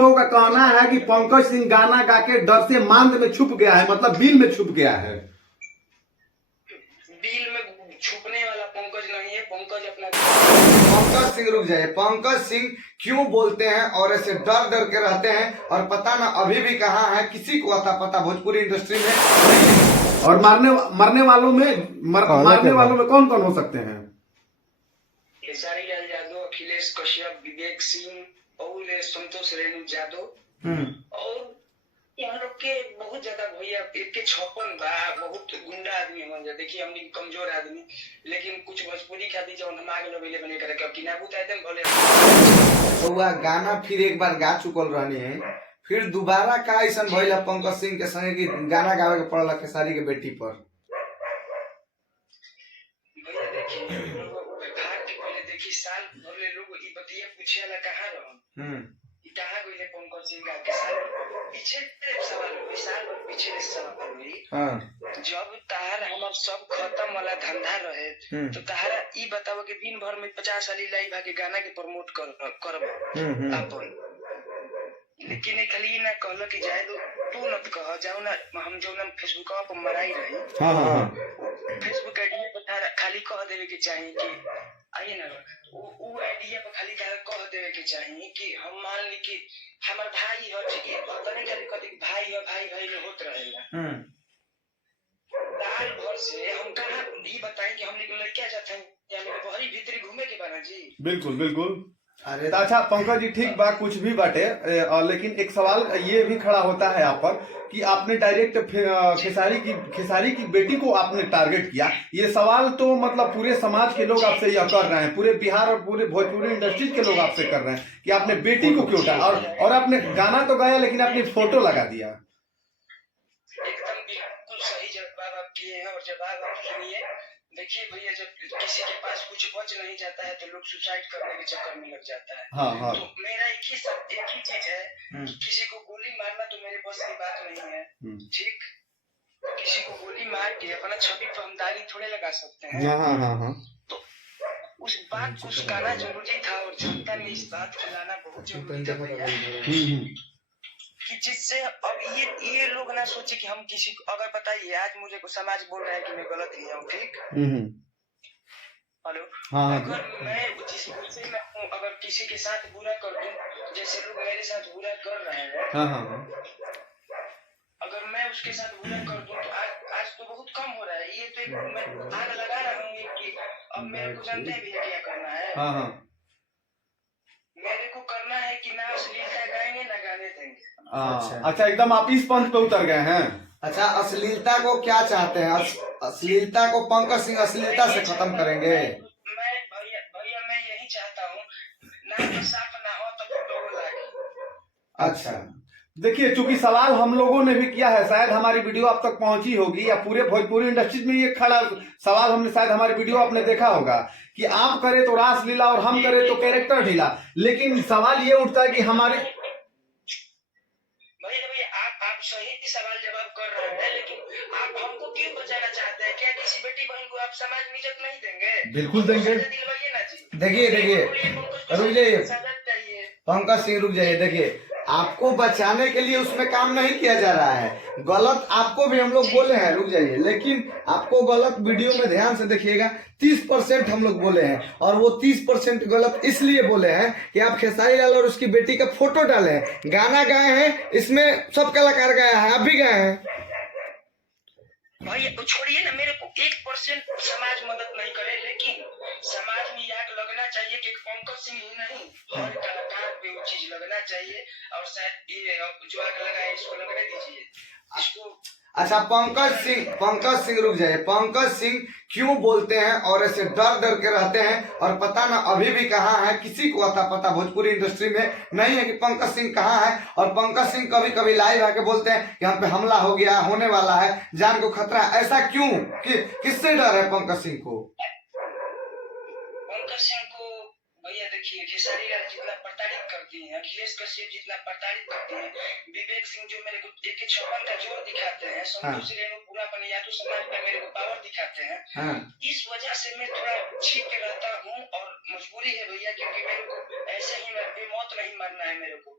लोगों का कहना है कि पंकज सिंह गाना गा के डर से मांद में छुप गया है, मतलब बिल में छुप गया है। बिल में छुपने वाला पंकज नहीं है, पंकज अपना पंकज सिंह रुक जाइए। पंकज सिंह क्यों बोलते हैं और ऐसे डर डर के रहते हैं, और पता ना अभी भी कहाँ है, किसी को आता पता भोजपुरी इंडस्ट्री में नहीं है। और मरने वालों में कौन कौन हो सकते हैं? खेसारी लाल यादव, अखिलेश कश्यप, विवेक सिंह और संतोष रेणु यादव और यहाँ लोग के बहुत ज्यादा भैया 156 बा, बहुत गुंडा आदमी हो जा। देखिए हम कमजोर आदमी, लेकिन कुछ भोजपुरी खाती जो हम आगे लबेले बने करे कि ना बुता एकदम भले। तो वह गाना फिर एक बार गा चुकल रहनी है, फिर दोबारा का ऐसा भइल पंकज सिंह के संगे कि गाना गावे के पड़ल खेसारी के बेटी पर। भैया देखिए साल भर लोग ई बतिया पूछे ला कहां रहन कहां गइले पंकज सिंह गा के साल पीछे सवाल हुई, साल भर पीछे सवाल हुई। जब तार हमर सब खत्म वाला धंधा रहे तो तारा ई बताओ कि दिन भर में 50 साली लाइव आके गाना के प्रमोट करब अपन, लेकिन खाली ना कहल कि जाए तू न कह जाओ ना, हम जो ना फेसबुक पर मराई रही फेसबुक आईडी पर खाली कह देवे के चाहिए कि आइए ना वो आईडी पर खाली कह देवे के चाहिए कि हम मान ली कि हमार भाई हो कि पता नहीं कभी भाई हो, भाई में होत रहेला साल भर से हम कहाँ ही बताएं कि हम लड़कियां जाते हैं या मेरे बहरी भीतरी घूमे के बाना जी। बिल्कुल बिल्कुल। अरे अच्छा पंकज जी ठीक बा, कुछ भी बाटे, लेकिन एक सवाल ये भी खड़ा होता है यहाँ पर कि आपने डायरेक्ट खेसारी की बेटी को आपने टारगेट किया। ये सवाल तो मतलब पूरे समाज के लोग आपसे यह कर रहे हैं, पूरे बिहार और पूरे भोजपुरी इंडस्ट्री के लोग आपसे कर रहे हैं कि आपने बेटी को क्यों उठाया, और आपने गाना तो गाया लेकिन आपने फोटो लगा दिया। एकदम बिल्कुल सही जवाब आप दिए हैं, और जवाब आप सुनिए। देखिए भैया जब किसी के पास कुछ बच नहीं जाता है तो लोग सुसाइड करने के चक्कर में लग जाता है। हाँ। तो मेरा एक ही चीज है कि किसी को गोली मारना तो मेरे बस की बात नहीं है, ठीक। किसी को गोली मार के अपना छवि पर हम दागी थोड़े लगा सकते हैं। हाँ। तो उस बात को सुनाना जरूरी था, और जनता ने इस बात को लाना बहुत जरूरी था भैया, कि जिससे अब ये लोग ना सोचे कि हम किसी को, अगर बताइए आज मुझे को समाज बोल रहा है कि मैं गलत ही हूँ, ठीक। हेलो अगर मैं जिस विषय में हूँ अगर किसी के साथ बुरा कर दूं, जैसे लोग मेरे साथ बुरा कर रहे हैं, अगर मैं उसके साथ बुरा कर दूं तो आज तो बहुत कम हो रहा है। ये तो एक मैं आग लगा रहा हूँ कि अब मेरे को जानते हैं भैया क्या करना है। मेरे को करना है कि ना अश्लीलता गाएंगे ना गाने देंगे। अच्छा एकदम आप इस पंथ पे उतर गए हैं। अच्छा अश्लीलता को क्या चाहते हैं? अश्लीलता को पंकज सिंह अश्लीलता से खत्म करेंगे। मैं भैया मैं यही चाहता हूँ, ना साफ ना हो तो फोटो लागे। अच्छा देखिए, चूंकि सवाल हम लोगों ने भी किया है, शायद हमारी वीडियो आप तक पहुंची होगी या पूरे भोजपुरी इंडस्ट्री में ये खड़ा सवाल हमने, शायद हमारी वीडियो आपने देखा होगा कि आप करे तो रास लीला और हम करे तो कैरेक्टर ढीला। लेकिन सवाल ये उठता है कि हमारे भैया आप सही सवाल जवाब कर रहे हैं, लेकिन आप हमको क्यों बचाना चाहते हैं? क्या किसी बेटी बहन को आप समाज में इज्जत नहीं देंगे? बिल्कुल देंगे। दिलवाइए ना जी। देखिए रुक जाइए पंकज सिंह, रुक जाइए। देखिए आपको बचाने के लिए उसमें काम नहीं किया जा रहा है, गलत आपको भी हम लोग बोले हैं, रुक जाइए, लेकिन आपको गलत वीडियो में ध्यान से देखिएगा 30% हम लोग बोले हैं, और वो 30% गलत इसलिए बोले हैं कि आप खेसारी लाल और उसकी बेटी का फोटो डाले हैं, गाना गाए हैं, इसमें सब कलाकार गाया है, आप भी गाए हैं। भैया छोड़िए ना, मेरे को 1% समाज मदद नहीं करे, लेकिन समाज में आग लगना चाहिए कि पंकज सिंह ही नहीं हर कलाकार पे वो चीज लगना चाहिए, और शायद ये जो आग लगाए इसको लगने दीजिए इसको। अच्छा पंकज सिंह रुक जाइए। पंकज सिंह क्यों बोलते हैं और ऐसे डर डर के रहते हैं, और पता ना अभी भी कहाँ है, किसी को आता पता भोजपुरी इंडस्ट्री में नहीं है कि पंकज सिंह कहाँ है। और पंकज सिंह कभी कभी लाइव आके बोलते हैं कि हम पे हमला हो गया, होने वाला है, जान को खतरा है। ऐसा क्यों, किससे डर है पंकज सिंह को? पंकज सिंह को भैया देखिए खेसारी लाल जितना प्रताड़ित करती हैं, अखिलेश कश्यप जितना प्रताड़ित करते हैं, विवेक सिंह जो मेरे को 156 का जोर दिखाते हैं, संतोष रेणु पूरा अपने यादव समाज में मेरे को पावर दिखाते हैं। इस वजह से मैं थोड़ा छिप के रहता हूँ, और मजबूरी है भैया, क्योंकि मेरे को ऐसे ही बेमौत नहीं मरना है मेरे को।